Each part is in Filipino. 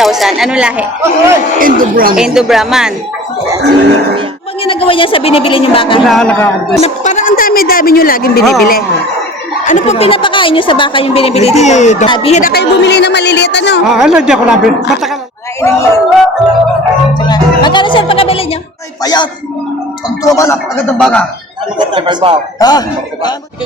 160,000. Ano lahi? Indo Brahman. Indo Brahman. Ano bang ginagawa niya sa binibili niyo baka? Pinahalagaan. Parang ang dami-dami niyo laging binibili. Ano po pinapakain niyo sa baka yung binibili dito? Bihira kayo bumili ng maliliit ano? Ano di ako namin? Matagal. Magkano sir pagkabili niyo? Ay, payat. Ang tuwa ba, napakagandang baka. Ha?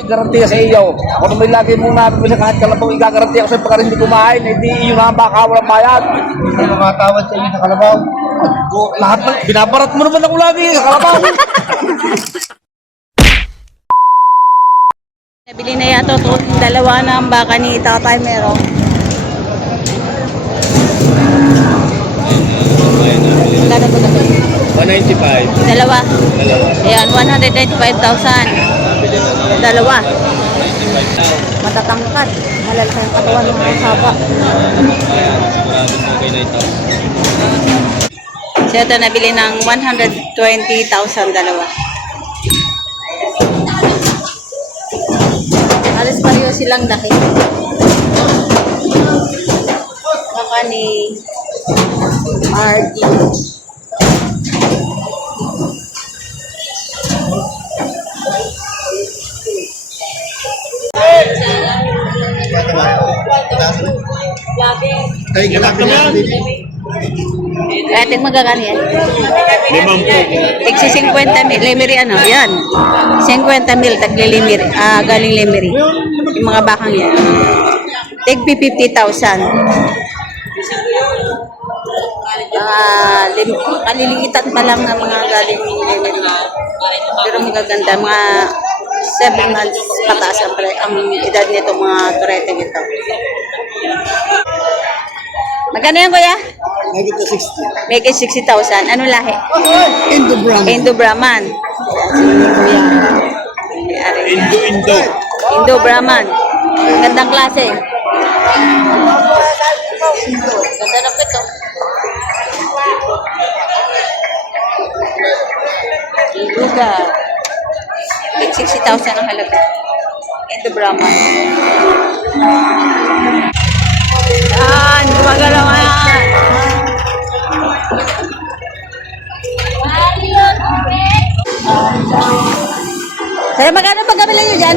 Garantiya sa iyo. Kung may lagi mong nabibili kahit kalabaw, igagarantiya ko sa'yo pagka hindi kumain, hindi iyo nga ang baka, walang bayad. Hindi makatawad sa iyo sa kalabaw. Lahat ng, binabarat mo naman ako lagi, kalabaw. Nabili na yata ito, dalawa na ang baka ni Tatay Merong. Magkano po nabili? 195. Dalawa. Ayan, 195,000. Dalawa. Matatangkat. Malalaki ang katawan ng mga haba. So ito nabili ng 120,000 dalawa. Alas pareho silang laki. Baka ni RD. Kahit magkakano yan? 50 mil. Lemery ano? Yan. 50 mil. Tagli-lemery. Galing lemery. Yung mga bakang yan. Tig 50,000. Kaliligitan pa lang ng mga galing lemery. Pero magaganda. Mga 7 months pataas ang edad nito mga turete nito. Magkano yan kuya? Nagit na 60. Make it 60,000. Ano lahi? Indo Brahman. Indo Brahman. Indo Brahman. Gandang klase. Ganda ng pito. Iluga. Make 60,000 ang halaga. Indo Brahman. Yan, gumagalaw yan. Sir, magkano pagkabili nyo dyan?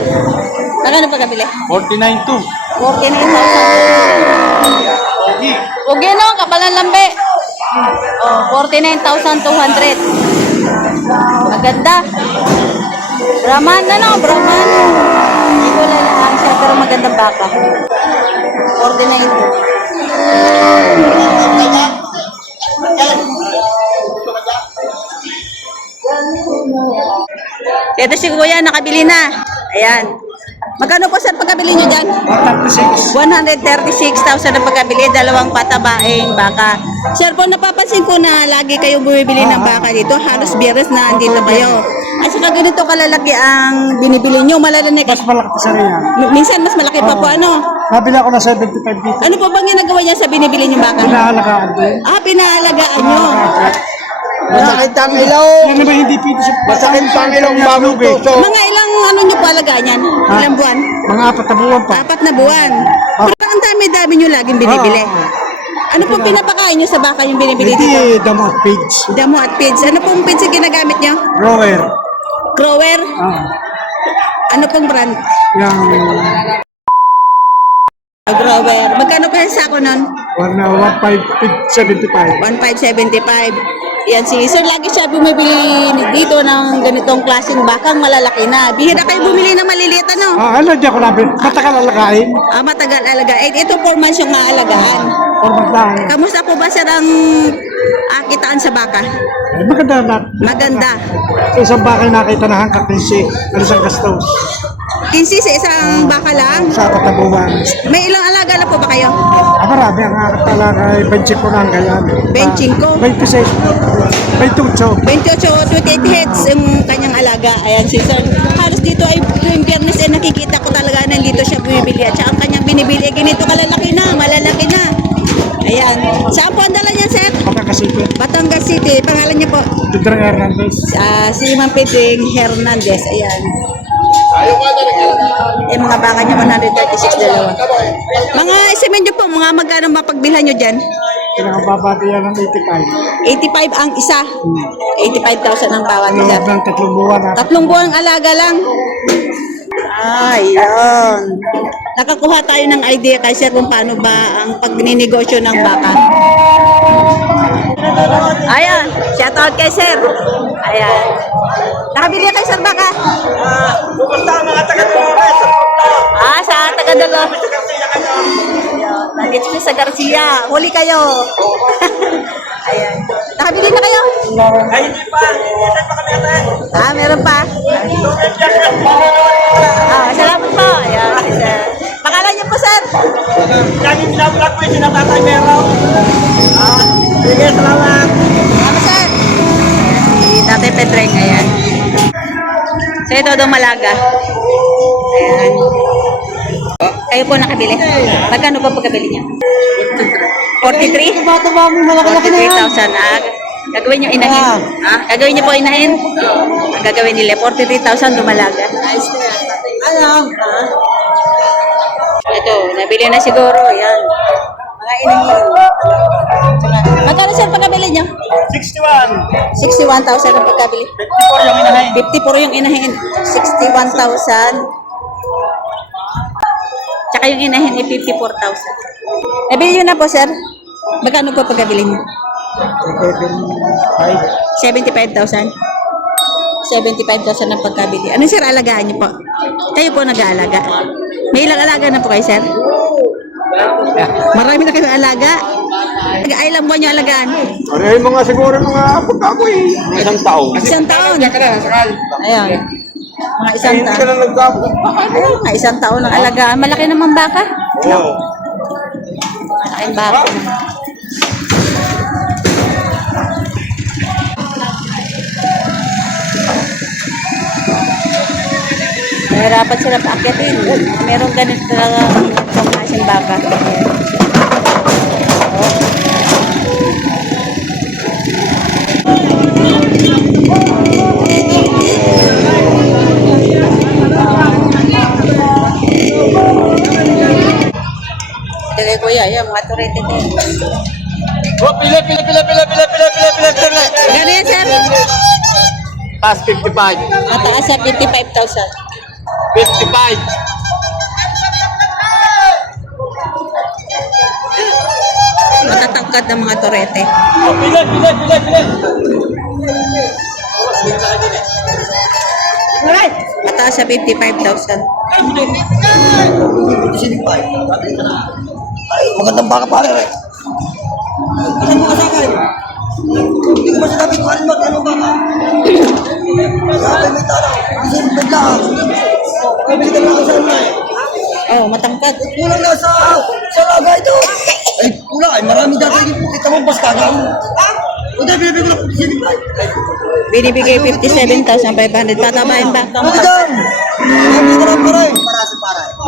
Magkano pagkabili? 49.2. 49,000. Huwag yun o, kapalan lambe. Oh, 49,200. Maganda. Brahman, ano? Brahman. Hindi ko lalahan siya, pero magandang baka. 49. Ito si Kuya, nakabili na. Ayan. Magkano po sir pagkabili nyo dyan? 136,000 ang pagkabili. Dalawang patabaing baka. Sir po, napapansin ko na lagi kayong bumibili ng baka dito. Halos biyernes na andito kayo. At saka ganito kalalaki ang binibili nyo. Malalanik. Mas malaki pa sa riyan. Minsan mas malaki pa po ano. Nabili ako na 75 dito. Ano po bang ginagawa niya sa binibili nyo baka? Pinahalagaan din. Pinahalagaan nyo. Masakit ang ilaw. Yan naman hindi pwede siya. Masakit ang ilaw ng bagong tuso. Mga ilang ano nyo po alagaan yan? Ilang buwan? Mga 4 na buwan pa. 4 na buwan. Parang ang dami-dami nyo laging binibili. Ano po pinapakain nyo sa baka yung binibili dito? Hindi damo at pigs. Damo at feeds. Ano pong feeds yung ginagamit nyo? Grower. Grower? Ano pong brand? Yang Grower. Magkano pa yung sako nun? 1,575. 1,575. Yan si Sir, lagi siya bumibili dito ng ganitong klaseng bakang malalaki na. Bihira kayo bumili ng maliliit ano? Ano di ako namin? Matagal alakain. Matagal alagaan. Ito 4 months yung aalagaan. Format lang. Kamusta po ba sir ang kitaan sa baka? Maganda na. Maganda. Sa isang bakay nakita na hanggang 15. Ano isang gastos? 15 sa isang baka lang. Sa 4 na buwan. May ilang alaga na po ba kayo? Marami ang talaga ay benching ko lang kaya. Benching ko? 26. 28. 28 heads yung kanyang alaga. Ayan si Sir. Halos dito ay tuwing biyernes ay nakikita ko talaga nandito siya bumibili. At saka ang kanyang binibili ay ganito kalalaki na, malalaki na. Ayan. Saan po ang dala niya, Sir? Pagkakasipin. Batangas City. Pangalan niya po? Pedro Hernandez. Si Ma'am Pedring Hernandez. Ayan. Mga baka niya 136 dalawa. Mga estimate niyo po, mga magkano mapagbilhan niyo dyan? Pinakababa yan ng 85. 85 ang isa. 85,000 ang bawat isa. Loob ng 3 buwan na. 3 buwang alaga lang. Ayun. Nakakuha tayo ng idea kay sir kung paano ba ang pagninegosyo ng baka. Ayan, shout out kay sir. Ayan. Nakabili kay sir baka? Kumusta ang mga taga-Dolores? Sa Tagadalo. Nandito siya sa Garcia. Huli kayo. Ayan. Nakabili na kayo? Ay, hindi pa. Hindi pa kami atan. Meron pa. Salamat po. Ayan, si sir. Pangalan niyo po, sir? Lagi binabulat ko yung sinatatay meron. Sige, salamat. Salamat, sir. Si Tatay Pedreng, ayan. So, ito daw Malaga. Ayan. Kayo po nakabili. Magkano po pagkabili niya? 43? 43,000. Gagawin niyo inahin. Gagawin niyo po inahin? Ang gagawin nila, 43,000 dumalaga. Ito, nabili na siguro. Yan. Mga inahin. Magkano sir pagkabili niyo? 61. 61,000 ang pagkabili. 54 yung inahin. 54 yung inahin. 61,000. Tsaka yung inahin ay 54,000. Nabili nyo na po, sir. Magkano po pagkabili nyo? 75,000. 75,000 ang pagkabili. Ano sir, alagaan nyo po? Kayo po nag-aalaga. May ilang alaga na po kayo, sir? Marami na kayo alaga. Ilang buwan nyo alagaan? Ano mga siguro mga pagkakoy? Isang taon. Isang taon. Ayan. Mga isang Hindi ka taon. na nagdapo. Ayun, mga isang taon ang alagaan. Malaki naman baka. Oo. Malaking baka. Nahirapan sila paakyatin. Meron ganito talaga ang klaseng baka. Ayan. Dali kuya, yan, mga turete din. Oh, pila. Gano'n yan, sir? Taas 55. Mataas sa 55,000. 55. Matatangkad ng mga turete. Oh, pila. Mataas sa 55,000. Ay, magandang baka pare. Saan mo kasakay? Hindi ko ba sinabi ko rin anong baka? Sabi may tanaw. Kasi bigla. Ay, bigla na ako sa inyo. Oh, matangkad. Kulang na sa laga ito. Ay, kulang. Ay, marami dati. Kita mo, bas kagang. Hindi, binibigay ko lang 55. Binibigay 57,500. Tatabahin ba? Ano ka dyan? Hindi ka lang pare.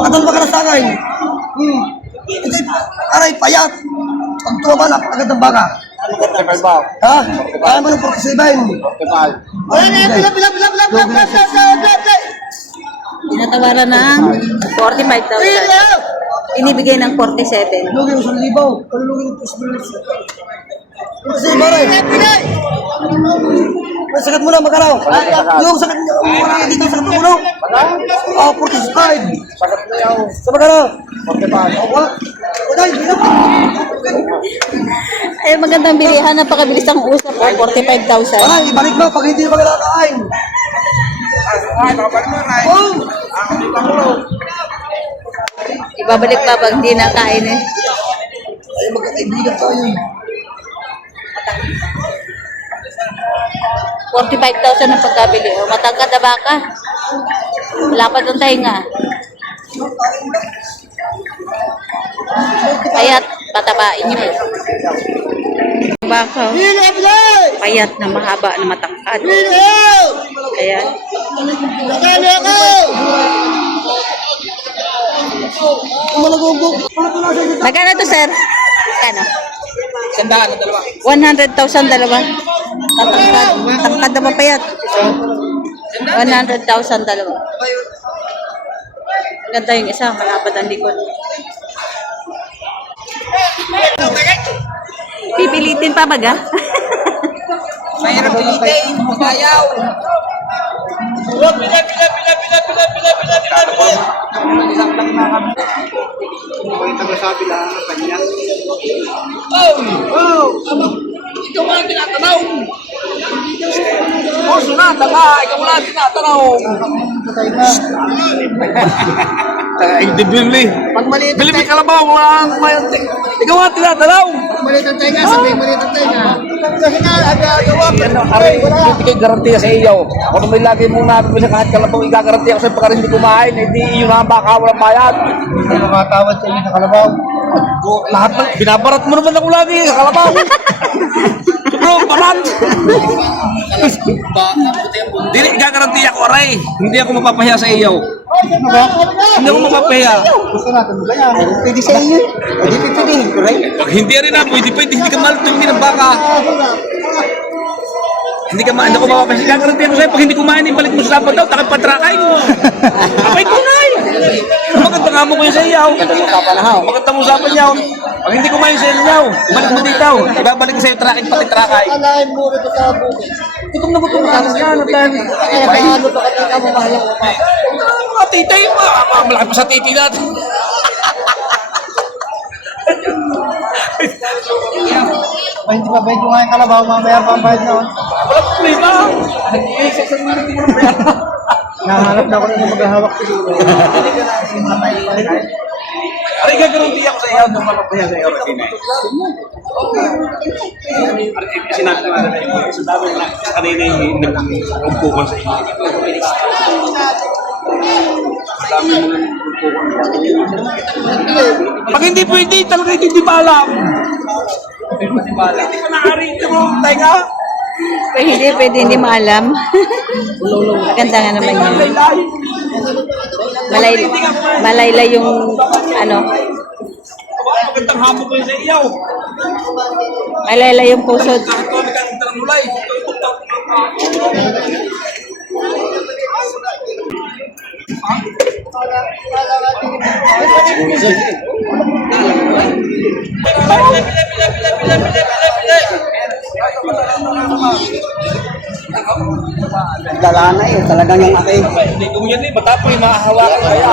Atan ba ka na sakay? Aray, payat. Pag tumaba na, agad ng baka. Ha? Kaya mo ng 47. Tinatawaran ng 45,000. Inibigay ng 47. Lugi mo sa libaw. Palugi ng possibility. Kasi pare. May sakit mo na magkaraw. Yung sakit mo. Marami dito sakit mo no? 45. Sagat na yaw. Sa magkaraw. 45. Uday, bilang. Ay, magandang bilihan. Napakabilis ang usap po. 45,000. Aray, ibalik mo pag hindi pa kinakain. Oh! Ibabalik pa pag hindi nakain eh. Ay, magkakaibigan tayo. 45,000 ang pagkabili. O, matangkad na baka. Wala pa doon tahinga. Kaya't patabain nyo eh. Baka. Payat na mahaba na matangkad. Ayan. Magkano to, sir? Ano? Sandaan na dalawa. 100,000 dalawa. Tatangkad. Tangkad na mapayat. 100,000 dalawa. Ganda yung isa. Malapad ang likod. Pipilitin pa baga? Mahirap pilitin, magayaw. May tagasabi lang ang kanya. Ikaw nga tinatanaw. Sunada ka, ikaw wala tinatanaw. Ay, di bili. Pag maliit Bili may kalabaw, walang mayante. Ikaw nga tinatanaw. maliit ang tayo nga, sabi maliit ang tayo nga. Kasi nga, agagawa ko. Hindi kayo garantiya sa iyo. Ako na may lagi muna namin sa kahit kalabaw, igagarantiya ko sa'yo pagka hindi kumain, hindi iyo nga baka walang bayad. Hindi makatawad sa inyo sa kalabaw. Lahat ng, binabarat mo naman ako lagi sa kalabaw. Bro, barat! Hindi, igagarantiya ko, aray. Hindi ako mapapahiya sa iyo. Hindi ako mapapahiya. Gusto natin ba yan? Pwede sa iyo. Pwede pipiliin ko rin. Pag hindi rin na, pwede hindi ka mahal tumingin ng baka. Hindi ako mapapahiya. Igagarantiya ko sa'yo, pag hindi kumain, ibalik mo sa sapat daw, takip patrakay mo. Apay ko na eh. Maganda nga mo ko yun sa iyo. Maganda mo usapan niya. Pag hindi kumain sa inyo, balik mo dito. Ibabalik ko sa'yo, trakay, pati trakay. Alain mo rin sa bukid. Gutom na gutom na yan. Kaya ano pa katika mo mahal ang mama. Mga titay, malaki pa sa titi natin. Hindi pa ba yung nga kalabaw, mamaya pambayad na. Wala problema. Nag-iisip sa mga hindi mo na pera. Nahanap na ako na maghahawak siguro. Aray, gagaranti ako sa iyo. Nung mapapahiya sa iyo, Ratina. Sinabi ko na sa dami na sa kanina yung nag-umpukon sa iyo. Pag hindi pwede, talaga hindi pa alam. Hindi pa nakarito mo, tayo Pwede hindi maalam. Maganda nga naman yun. Malayla yung ano, magandang hamon ko yun sa iyo. malayla yung pusod. Ito, nagkakang mulay. Dala na eh, talagang yung aking. Hindi ko yan eh, matapoy, mahahawakan kaya.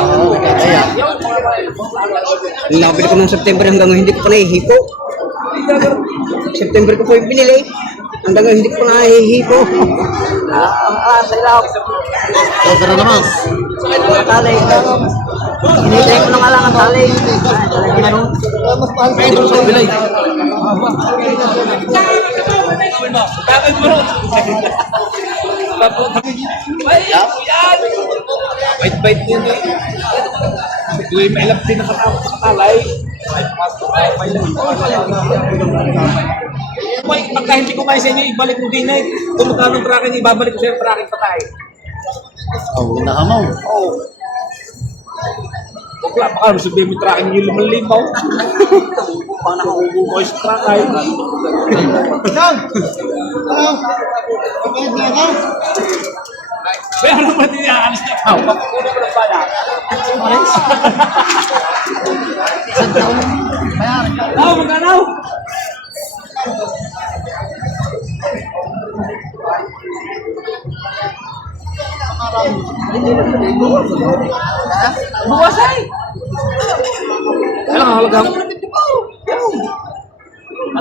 Yung nakabili ko ng September hanggang ngayon, hindi ko pa nahihipo. September ko po yung binili. Hanggang ngayon, hindi ko pa nahihipo. Sa ilaw. Sobra naman. Tali. Hinihintay ko na nga lang ang tali. Talagang ano. May ito sa bilay. Bakit mo rin? Yan! Bait-bait din eh. Tuwing may alam din nakatapos sa katalay. Pagka hindi kumain sa inyo, ibalik mo din eh. Kung magkano tracking, ibabalik ko sa iyo tracking patay. Oh, nakamaw. Oo. Wala pa ka, sabihin mo tracking yung 5,000. Paano ako bubuhay sa tracking? Pero naman din niya, alis na ikaw. Pagkukunin ko ng bayan. Oo, magkano? Buwasay! Alang halaga ko.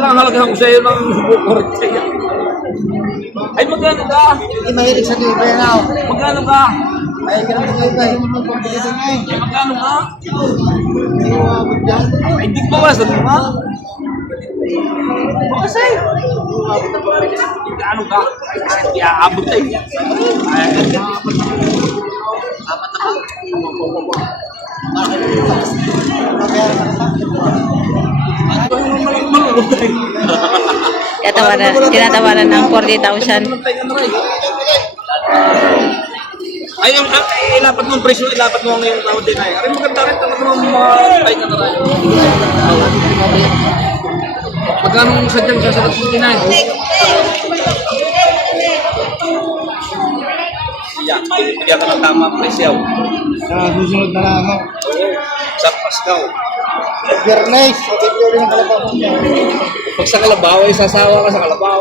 Alang halaga ko sa iyo ng bukort sa'yo. Ay, magkano ka? Hindi mahilig sa libre na. Magkano ka? Ay, ganun sa libre. Yung mga pambili ko na eh. Ay, magkano ka? Ay, hindi ko bawasan mo ba? Buwasay! Magkano ka? Ay, aabot tayo. Ay, apat na ba? Tinatawaran ng 40,000. Ay, yung ilapat mo ang presyo, ilapat mo ang yung tawad din ay. Ay, maganda rin talaga ng mga tayo na tayo. Magkano yung sadyang sasagot mo din ay? Bigyan ka ng tama presyo. Sa susunod na lang ako. Sa Paskaw. Biyernes, sabi ko rin ang kalabaw mo. Pag sa kalabaw, ay sasawa ka sa kalabaw.